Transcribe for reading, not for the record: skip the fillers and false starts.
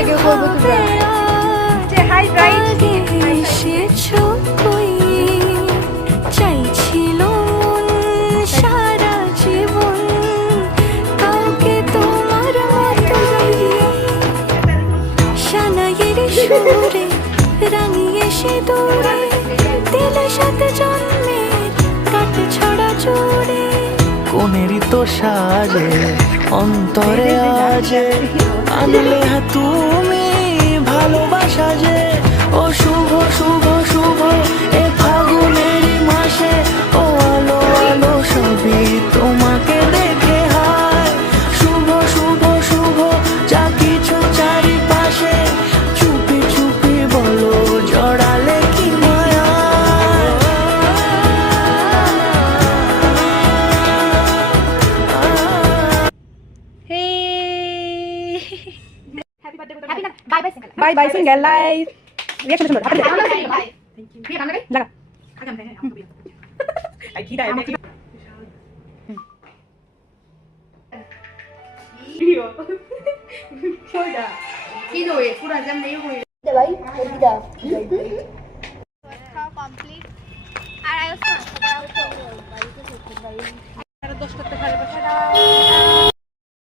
থেকে করবো তোমরা হাই ব্রাইট এসেছো কই চাইছিল সারা জীবন কাউকে তোমার মতোই সানাইয়ের সুরে রাঙিয়ে সে দৌড়ে দিলের সাথে জন্মের কাট ছড়া জোরে কোনেরই তো সাজে অন্তরে আজে আনলে তুমি ভালোবাসা যে ও শুভ শুভ শুভ এ ফাগুনেরই মাসে ও আলো আলো সবই তোমাকে দেখে হায় শুভ শুভ শুভ যা কিছু চারিপাশে চুপি চুপি বলো জড়ালে কি মায়া bye bye single life reaction শুনো লাগা Khi rồi, cô đã dám lấy rồi. Đây, đây.